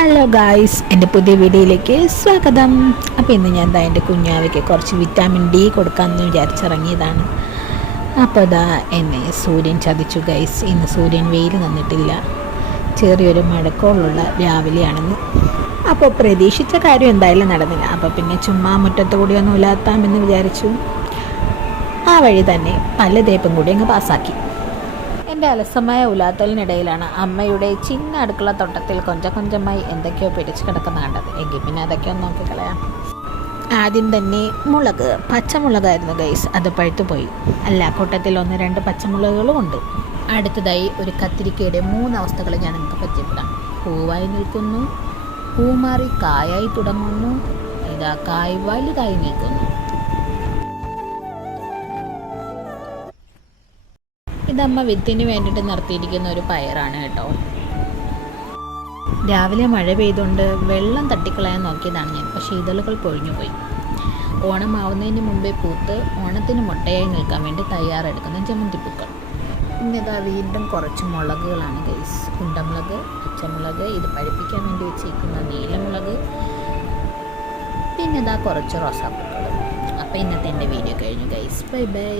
Hello guys, എൻ്റെ പുതിയ വീഡിയോയിലേക്ക് സ്വാഗതം. അപ്പോൾ ഇന്ന് ഞാൻ എൻ്റെ കുഞ്ഞാവയ്ക്ക് കുറച്ച് വിറ്റാമിൻ ഡി കൊടുക്കാമെന്ന് വിചാരിച്ചിറങ്ങിയതാണ്. അപ്പോൾ എന്നെ സൂര്യൻ ചതിച്ചു ഗൈസ്. ഇന്ന് സൂര്യൻ വെയിൽ നിന്നിട്ടില്ല, ചെറിയൊരു മഴക്കോളുള്ള രാവിലെയാണെന്ന്. അപ്പോൾ പ്രതീക്ഷിച്ച കാര്യം എന്തായാലും നടന്നില്ല. അപ്പോൾ പിന്നെ ചുമ്മാ മുറ്റത്ത് കൂടി ഒന്ന് ഉലാത്താമെന്ന് വിചാരിച്ചു. ആ വഴി തന്നെ പല്ല് തേപ്പും കൂടി അങ്ങ് പാസ്സാക്കി. എൻ്റെ അലസമായ ഉലാത്തലിനിടയിലാണ് അമ്മയുടെ ചിന്ന അടുക്കള തോട്ടത്തിൽ കൊഞ്ചമായി എന്തൊക്കെയോ പിടിച്ചു കിടക്കുന്ന കണ്ടത്. എങ്കിൽ പിന്നെ അതൊക്കെ ഒന്ന് നോക്കിക്കളയാം. ആദ്യം തന്നെ മുളക്, പച്ചമുളകായിരുന്നു ഗൈസ്. അത് പഴുത്തു പോയി. അല്ല, കൂട്ടത്തിൽ 1-2 പച്ചമുളകുകളും ഉണ്ട്. അടുത്തതായി ഒരു കത്തിരിക്കയുടെ 3 അവസ്ഥകൾ ഞാൻ നിങ്ങൾക്ക് പരിചയപ്പെടാം. പൂവായി നിൽക്കുന്നു, പൂ മാറി കായായി തുടങ്ങുന്നു, ഇതാ കായ് വലുതായി നിൽക്കുന്നു. ഇതമ്മ വിത്തിന് വേണ്ടിയിട്ട് നിർത്തിയിരിക്കുന്ന ഒരു പയറാണ് കേട്ടോ. രാവിലെ മഴ പെയ്തുകൊണ്ട് വെള്ളം തട്ടിക്കളയാൻ നോക്കിയതാണ് ഞാൻ, പക്ഷേ ഇതളുകൾ പൊഴിഞ്ഞുപോയി. ഓണമാവുന്നതിന് മുമ്പേ പൂത്ത് ഓണത്തിന് മുട്ടയായി നിൽക്കാൻ വേണ്ടി തയ്യാറെടുക്കുന്ന ജമന്തിപ്പൂക്കൾ. ഇന്നിതാ വീണ്ടും കുറച്ച് മുളകുകളാണ് ഗൈസ്. ഉണ്ടമുളക്, പച്ചമുളക്, ഇത് പഴുപ്പിക്കാൻ വേണ്ടി വെച്ചിരിക്കുന്ന നീലമുളക്, പിന്നെ ഇതാ കുറച്ച് റോസാപ്പൂക്കൾ. അപ്പോൾ ഇന്നത്തെ എൻ്റെ വീഡിയോ കഴിഞ്ഞു ഗൈസ്. Bye bye.